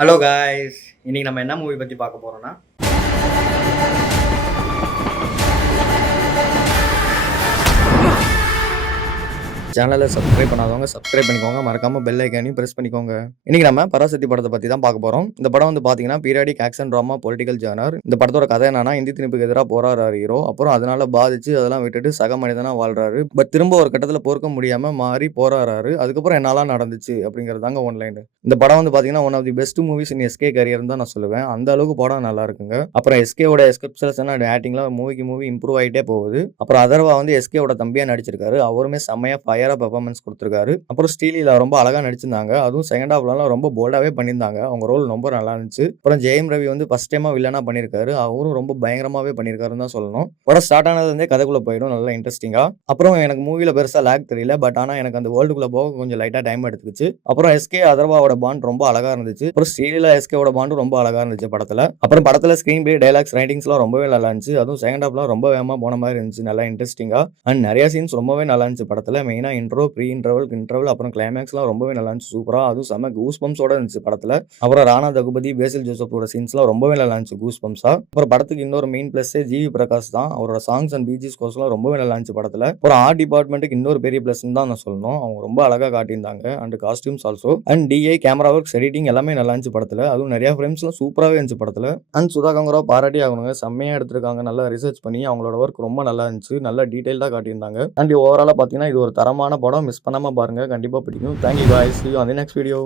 Hello guys, இன்னைக்கு நம்ம என்ன மூவி பத்தி பார்க்க போறோம்னா, சேனலை சப்ஸ்கிரைப் பண்ணாதவங்க சப்ஸ்கிரைப் பண்ணிக்கோங்க. மறக்காம பெல் ஐக்கானையும் பிரஸ் பண்ணிக்கோங்க. இன்னைக்கு நம்ம பராசக்தி படத்தை பத்தி தான் பார்க்க போறோம். இந்த படம் வந்து பாத்தீங்கன்னா periodic action drama political genre. இந்த படத்தோட கதை என்னன்னா, இந்தி திணிப்புக்கு எதிராக போராடுறாரு ஹீரோ. அப்புறம் அதனால பாதிச்சு அதெல்லாம் விட்டுட்டு சக மனிதனா வாழ்றாரு. பட் திரும்ப ஒரு கட்டத்துல பொறுக்க முடியாம மாறி போராடுறாரு. அதுக்கப்புறம் என்னலாம் நடந்துச்சு அப்படிங்கறதாங்க ஒன்லைன். இந்த படம் வந்து பாத்தீங்கன்னா one of the best movies in SK career தான் நான் சொல்லுவேன். அந்த அளவுக்கு படம் நல்லா இருக்குங்க. அப்புறம் எஸ்கேவோட எஸ்கிரிப்ஷன் ஆக்டிங்லாம் மூவிக்கு மூவி இம்ப்ரூவ் ஆயிட்டே போகுது. அப்புறம் அதர்வா வந்து எஸ்கேவோட தம்பியா நடிச்சிருக்காரு. அவருமே செம்மையா ஃபயரா பெர்ஃபார்மன்ஸ் கொடுத்திருக்காரு. அப்புறம் ஸ்டீலில ரொம்ப அழகா நடிச்சிருந்தாங்க. அதுவும் செகண்ட் ஹாஃப்ல ரொம்ப போல்டாவே பண்ணியிருந்தாங்க. அவங்க ரோல் ரொம்ப நல்லா இருந்துச்சு. அப்புறம் ஜெயம் ரவி வந்து ஃபர்ஸ்ட் டைமா வில்லனா பண்ணிருக்காரு. அவரும் ரொம்ப பயங்கரமாவே பண்ணிருக்காருன்னு தான் சொல்லணும். படம் ஸ்டார்ட் ஆனதுல இருந்தே கதைக்குள்ள போயிடும் நல்லா இன்ட்ரெஸ்டிங்கா. அப்புறம் எனக்கு மூவில பெருசா லேக் தெரியல. பட் ஆனா எனக்கு அந்த வேர்ல்டுக்குள்ள போக கொஞ்சம் லைட்டா டைம் எடுத்துக்கிச்சு. அப்புறம் எஸ்கே அதர்வாவோட பாண்ட் ரொம்ப அழகா இருந்துச்சு. அப்புறம் ஸ்டீலில எஸ்கேவோட பாண்டும் ரொம்ப அழகா இருந்துச்சு படத்துல. அப்புறம் படத்துல ஸ்கிரீன் பிளே, டைலாக்ஸ், ரைட்டிங்ஸ்லாம் ரொம்பவே நல்லா இருந்துச்சு. அதுவும் செகண்ட் ஹாஃப்ல ரொம்ப வேகமா போன மாதிரி இருந்துச்சு. நல்லா இன்ட்ரெஸ்டிங்கா அண்ட் நிறைய சீன்ஸ் ரொம்பவே நல்லா இருந்துச்சு படத்துல. மெயினா இன்ட்ரோ, ப்ரீ இன்டர்வல் அப்புறம் கிளைமேக்ஸ்லாம் ரொம்பவே நல்லா இருந்துச்சு. சூப்பரா அதுவும் செம கூஸ் பம்ப்ஸோட இருந்துச்சு படத்துல. அப்புறம் ராணா தகுபதி, பேசில் ஜோசப்போட சீன்ஸ்லாம் ரொம்பவே நல்லா இருந்துச்சு கூஸ் பம்ப்ஸா. அப்புறம் படத்துக்கு இன்னொரு மெயின் பிளஸ் ஜிவி பிரகாஷ் தான். அவரோட சாங்ஸ் அண்ட் பிஜி ஸ்கோர்ஸ்லாம் ரொம்பவே நல்லா இருந்துச்சு படத்துல. அப்புறம் ஆர்ட் டிபார்ட்மெண்ட்டுக்கு இன்னொரு பெரிய பிளஸ் தான் நான் சொல்லணும். அவங்க ரொம்ப அழகா காட்டியிருந்தாங்க. And costumes also and DI camera works, editing எல்லாமே நல்லா இருந்துச்சு படத்துல. அதுவும் நிறைய ஃப்ரேம்ஸ்லாம் சூப்பராகவே இருந்துச்சு படத்துல. அண்ட் சுதா கங்கராவ் பாராட்டி ஆகணுங்க. செம்மையா எடுத்திருக்காங்க. நல்லா ரிசர்ச் பண்ணி அவங்களோட ஒர்க் ரொம்ப நல்லா இருந்துச்சு. நல்லா டீடைல்டா காட்டியிருந்தாங்க. அண்ட் ஓவராலா பாத்தீங்கன்னா இது ஒரு தரமான படம். மிஸ் பண்ணாம பாருங்க, கண்டிப்பா பிடிக்கும். Thank you guys, see you on the next video.